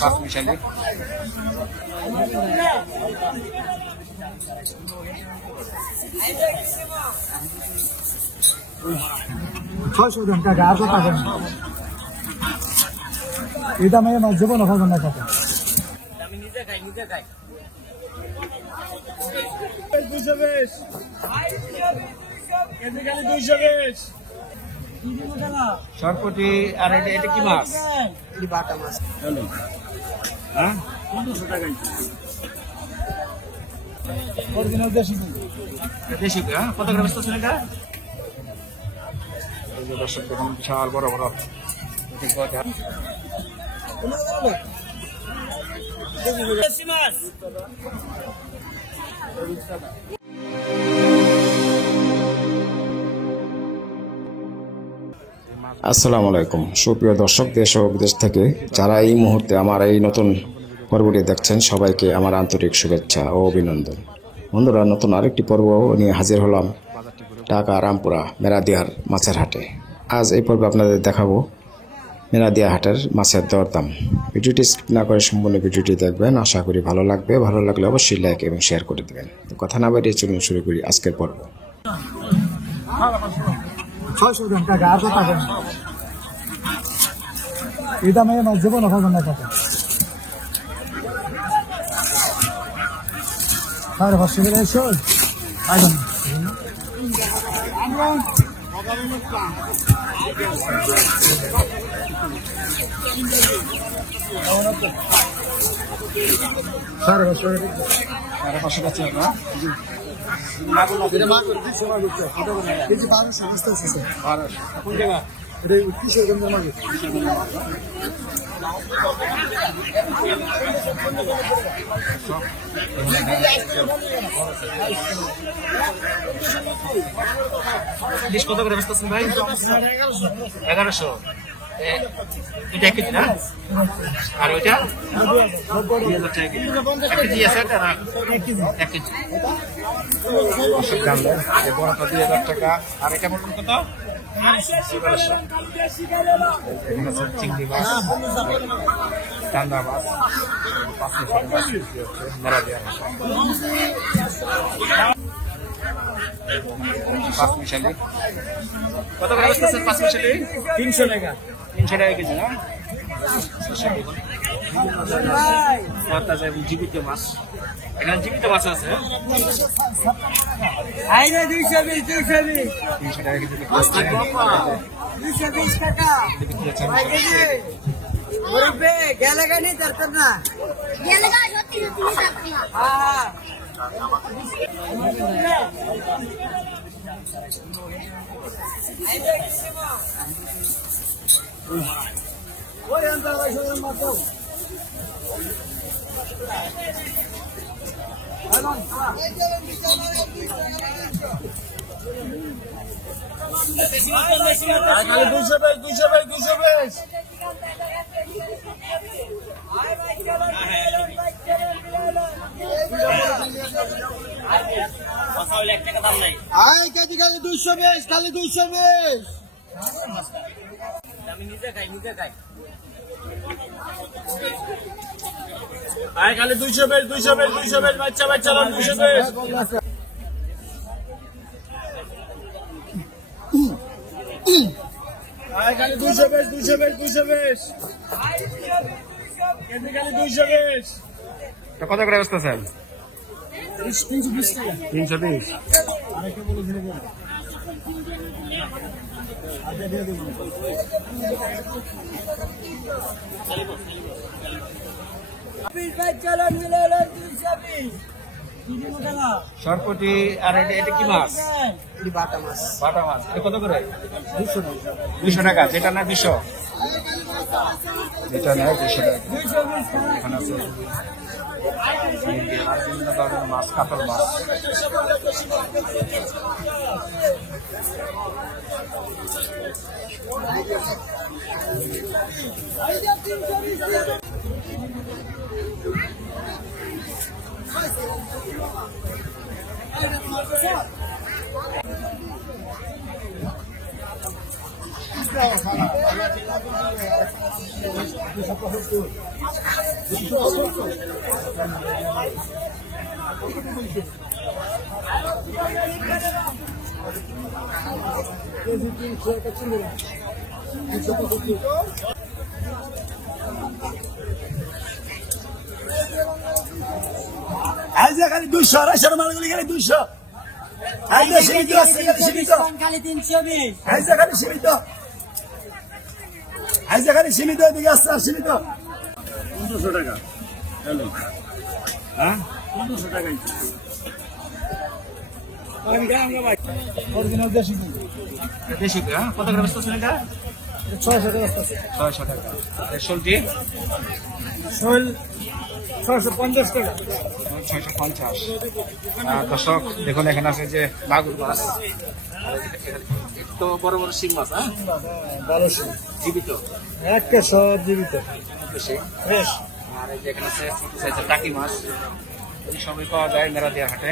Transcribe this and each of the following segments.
পাঁচ মিশালি ছয়শো গ্রাম টাকা আর কত টাকা এই দামে মাছ দেবো না খাবেন না টাকা আমি নিজে খাই 220 220 সরপটি আর এটা কি মাছ? বাটা মাছ হ্যাঁ অরিজিনাল দেশি দেশি হ্যাঁ কত গ্রাম আসতেছেন এটা? দর্শক দেখুন বিশাল বড় বড় আসসালামু আলাইকুম সুপ্রিয় দর্শক দেশ ও বিদেশ থেকে যারা এই মুহূর্তে আমার এই নতুন পর্বটি দেখছেন সবাইকে আমার আন্তরিক শুভেচ্ছা ও অভিনন্দন। বন্ধুরা, নতুন আরেকটি পর্ব নিয়ে হাজির হলাম ঢাকা রামপুরা মেরাদিয়ার মাছের হাটে। আজ এই পর্বে আপনাদের দেখাবো মেরাদিয়া হাটের মাছের দরদাম। ভিডিওটি স্কিপ না করে সম্পূর্ণ ভিডিওটি দেখবেন, আশা করি ভালো লাগবে। ভালো লাগলে অবশ্যই লাইক এবং শেয়ার করে দেবেন। তো কথা না বাড়িয়ে চলুন শুরু করি আজকের পর্ব। 600 গ্রাম টাকা আর কত টাকা এই দামে মাছ দেবো না খাবেন না টাকা 550 করে এসো আইডন সাড়ে 500 টাকা না কত করে বসতেছেন ভাই? 1100 এটা কেজি না? আর ওইটা 2000 টাকা কেজি আছে এটা না? 1 কেজি দাম দেয় বড়টা 2000 টাকা। আর এটা বলুন কত? 1100। এখানে সব চিংড়ি মাছ, কান্দা মাছ, পাঁচ মিশালি কত করে বসতেছেন? 5 মিশালি 300 টাকা। 300 টাকা কেজি না? জীবিত মাছ, এখানে জীবিত মাছ আছে 300 টাকা কেজি। 220 টাকা গেলে গানি দরকার না গেলে গানি সত্যি সত্যি ওই আনতে ভাই সবাই মাছ দাও আমি নিজে খাই আয় খালি 220 বাচ্চা বাচ্চা 220 আয় খালি 220 কেজি খালি 220 কত করে বসতেছেন? 320 টাকা 320। আরেকটা বলে দিলে আগে দিয়ে দেব সরপটি আর এটা কি মাছ? বাটা মাছ বাটা মাছ। এটা কত করে? 200 টাকা। যেটা না 200, যেটা না 200 টাকা। এখানে আছে বিভিন্ন ধরনের মাছ, কাতল মাছ। খালি 200 250 মালগুলি খালি 200 সীমিত আছে সীমিত খালি 320 খালি সীমিত খালি সীমিত দিকে আসছে সীমিত 1500 টাকা হ্যালো হ্যাঁ 1500 টাকা অরিজিনাল দেশি দেশি হ্যাঁ কত করে বস্তা এটা 600 টাকা 600 টাকা রেশনটি শোল 650 টাকা 650 দর্শক দেখুন এখানে আছে যে মাগুর মাছ তো বড় বড় শিং মাছ হ্যাঁ 1200 জীবিত একটা সব জীবিত ফ্রেশ আর এই যে এখানে আছে টাকি মাছ এই সবই পাওয়া যায় মেরাদিয়া হাটে।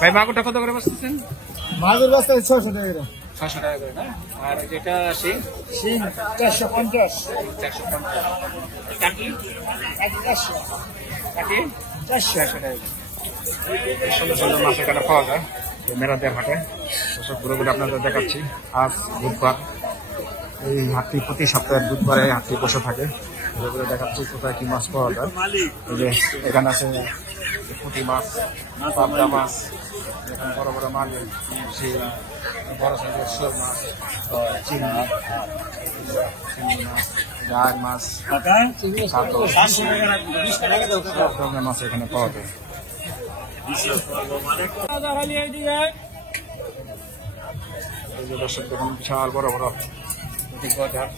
ভাই মাগুরটা কত করে বসতেছেন? মাগুর বস্তা 600 টাকা করে 600 টাকা করে না? আর যেটা শিং শিং 450 টাকি 400 টাকি 400 টাকা। সুন্দর সুন্দর মাছ এখানে পাওয়া যায় মেরাদিয়া হাটে। সব ঘুরে ঘুরে আপনাদের দেখাচ্ছি। আজ বুধবার, এই হাটটি প্রতি সপ্তাহের বুধবারে হাটটি বসে থাকে। ঘুরে ঘুরে দেখাচ্ছি কোথায় কি মাছ পাওয়া যায়। এই যে এখানে আছে পুঁটি মাছ, পাবদা মাছ, এখানে বড় বড় মাছ, বড় সাইজের শোল মাছ, চিংড়ি মাছ, গার মাছ, সব ধরনের মাছ এখানে পাওয়া যায়। এই যে দর্শক দেখুন বিশাল বড় বড় বাজার।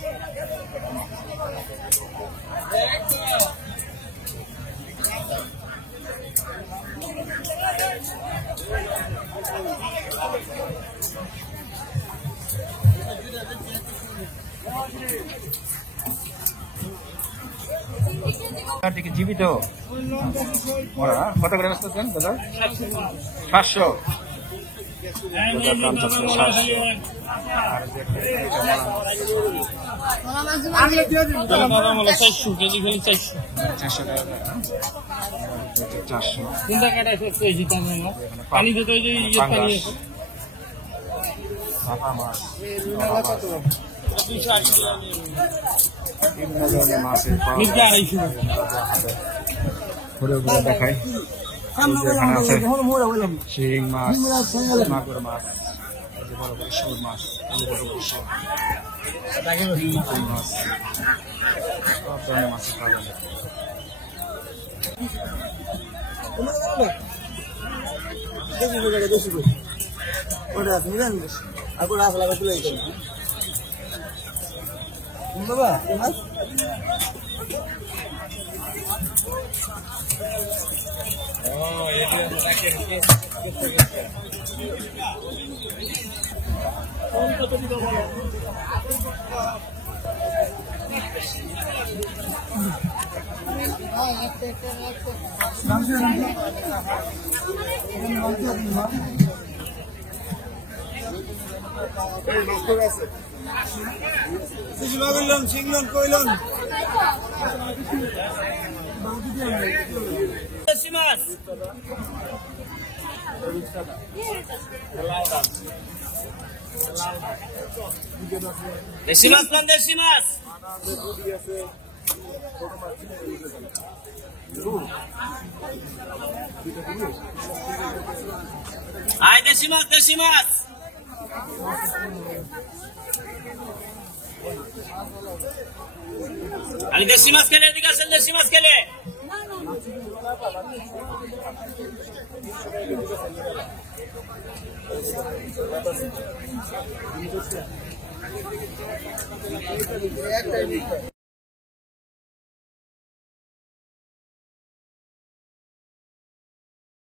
জীবিত কত করে বসতেছেন দাদা? 500 ঘুরে ঘুরে দেখাই। এখানে আছে শিং মাছ, মাগুর মাছ, বড় বড় শোল মাছ, বড় বড় শোল মাছ, সব ধরনের মাছ পাওয়া যায়। সিংলন কইলন দেশি মাছ দেশি মাছ আয় দেশি মাছ আমি দেশি মাছ খেলে এদিকে আসেন, দেশি মাছ খেলে